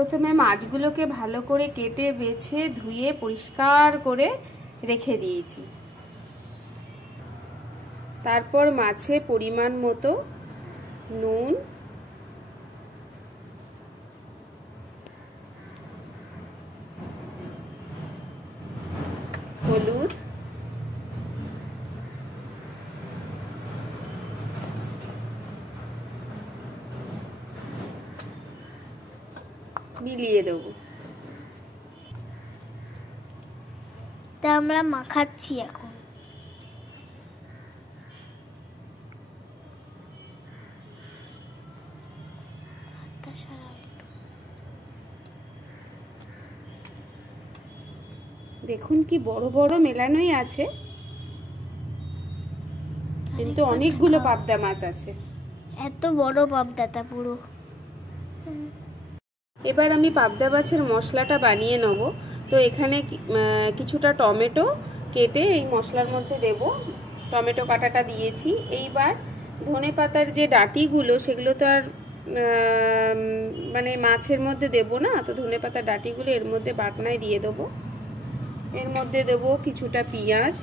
প্রথমে মাছগুলোকে ভালো করে কেটে বেছে ধুয়ে পরিষ্কার করে রেখে দিয়েছি। তারপর মাছে পরিমাণ মতো নুন, হলুদ, মিলিয়ে দেব। তা আমরা মাখাচ্ছি এখন। দেখুন কি বড় বড় মেলানোই আছে, কিন্তু অনেকগুলো পাবদা মাছ আছে। এত বড় পাবদাটা পুরো। এবার আমি পাবদা মাছের মশলাটা বানিয়ে নেব। তো এখানে কিছুটা টমেটো কেটে এই মশলার মধ্যে দেব। টমেটো কাটাটা দিয়েছি। এইবার ধনেপাতার যে ডাঁটিগুলো সেগুলো তো আর মানে মাছের মধ্যে দেব না, তো ধনেপাতার ডাঁটিগুলো এর মধ্যে বাটনায় দিয়ে দেবো। এর মধ্যে দেব কিছুটা পেঁয়াজ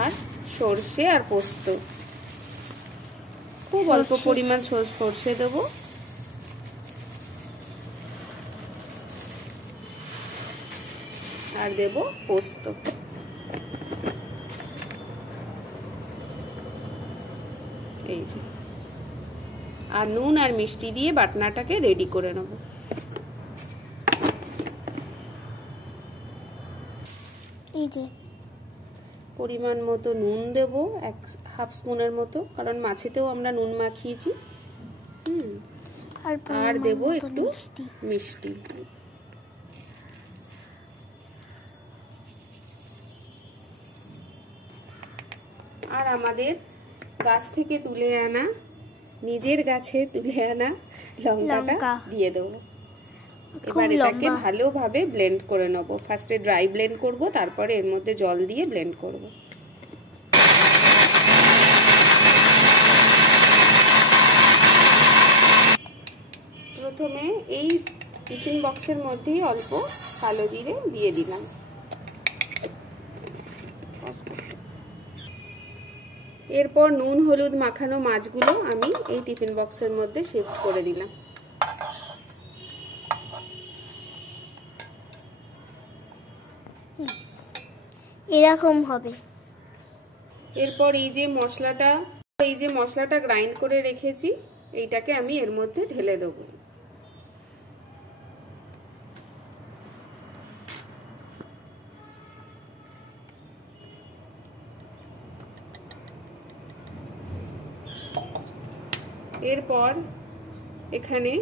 আর সর্ষে আর পোস্ত, খুব অল্প পরিমাণ সর্ষে দেব। আর দেব পোস্ত। এই যে, আর নুন আর মিষ্টি দিয়ে বাটনাটাকে রেডি করে নেব। এই যে পরিমাণ মতো নুন দেব, হাফ স্পুনের মতো, কারণ মাছেতেও আমরা নুন মাখিয়েছি। আর দেব একটু মিষ্টি। আর আমাদের গাছ থেকে তুলে আনা, নিজের গাছে তুলে আনা লঙ্কাটা দিয়ে দেবো। এবার এটাকে ভালোভাবে ব্লেন্ড করে নেব। ফার্স্টে ড্রাই ব্লেন্ড করব, তারপরে এর মধ্যে জল দিয়ে ব্লেন্ড করব। প্রথমে এই টিফিন বক্সের মধ্যেই অল্প কালো জিরে দিয়ে দিলাম। এরপর নুন হলুদ মাখানো মাছগুলো আমি এই টিফিন বক্সের মধ্যে শিফট করে দিলাম। এরকম হবে। এরপর এই যে মশলাটা গ্রাইন্ড করে রেখেছি, এইটাকে আমি এর মধ্যে ঢেলে দেবো। এরপর এখানে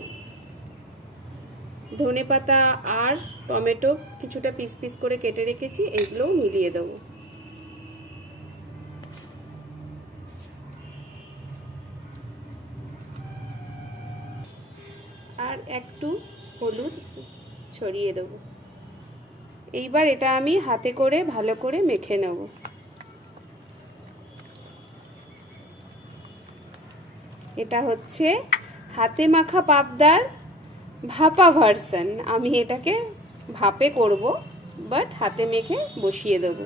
ধনেপাতা আর টমেটো কিছুটা পিস পিস করে কেটে রেখেছি, এইগুলোও মিলিয়ে দেবো। আর একটু হলুদ ছড়িয়ে দেব। এইবার এটা আমি হাতে করে ভালো করে মেখে নেব। এটা হচ্ছে হাতে মাখা পাবদার ভাপা ভার্সন। আমি এটাকে ভাপে করব, বাট হাতে মেখে বসিয়ে দেব।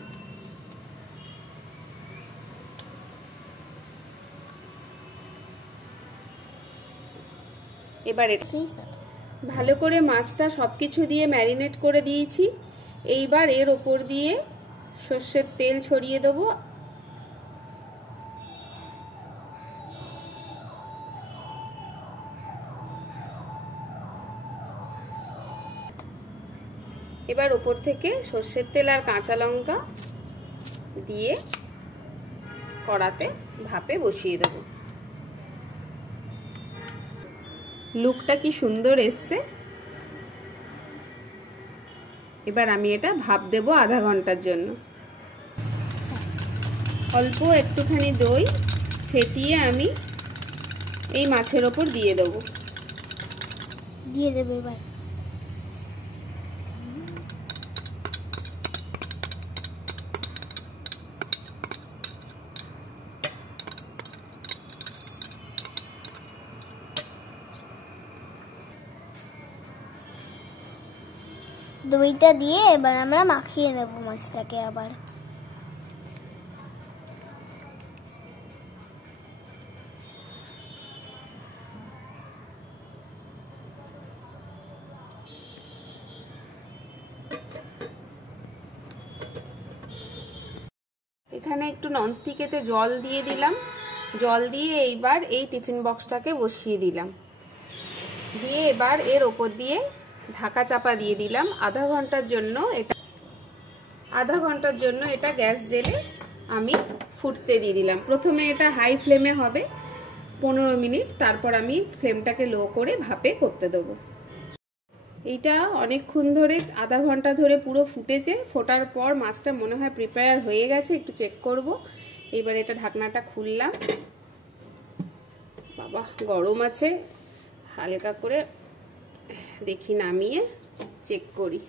এবার এটা ভালো করে মাছটা সবকিছু দিয়ে ম্যারিনেট করে দিয়েছি। এইবার এর ওপর দিয়ে সর্ষের তেল ছড়িয়ে দেবো। এবার উপর থেকে সর্ষের তেল আর কাঁচা লঙ্কা দিয়ে কড়াতে ভাপে বসিয়ে দেব। লুকটা কি সুন্দর এসছে। এবার আমি এটা ভাপ দেব আধা ঘন্টার জন্য। অল্প একটুখানি দই ফেটিয়ে আমি এই মাছের ওপর দিয়ে দেব। এবার দইটা দিয়ে এবার আমরা মাখিয়ে নেব মাছটাকে আবার। এখানে একটু ননস্টিকেতে জল দিয়ে দিলাম, জল দিয়ে এইবার এই টিফিন বক্সটাকে বসিয়ে দিলাম, দিয়ে এবার এর ওপর দিয়ে ঢাকা চাপা দিয়ে দিলাম আধা ঘন্টার জন্য। এটা গ্যাস জেলে আমি ফুটতে দিয়ে দিলাম। প্রথমে এটা হাই ফ্লেমে হবে 15 মিনিট, তারপর আমি ফ্লেমটাকে লো করে ভাপে করতে দেবো। এইটা অনেকক্ষণ ধরে, আধা ঘন্টা ধরে পুরো ফুটেছে। ফোটার পর মাছটা মনে হয় প্রিপেয়ার হয়ে গেছে, একটু চেক করব। এবার এটা ঢাকনাটা খুললাম, বাবা গরম আছে, হালকা করে দেখি নামিয়ে চেক করি।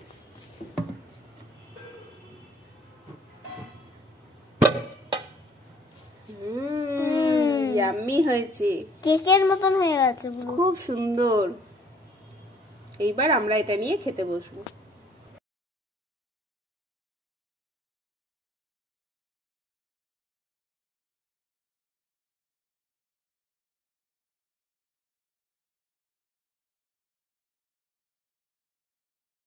ইয়াম্মি হয়েছে, কেকের মতন হয়ে গেছে, খুব সুন্দর। এইবার আমরা এটা নিয়ে খেতে বসবো।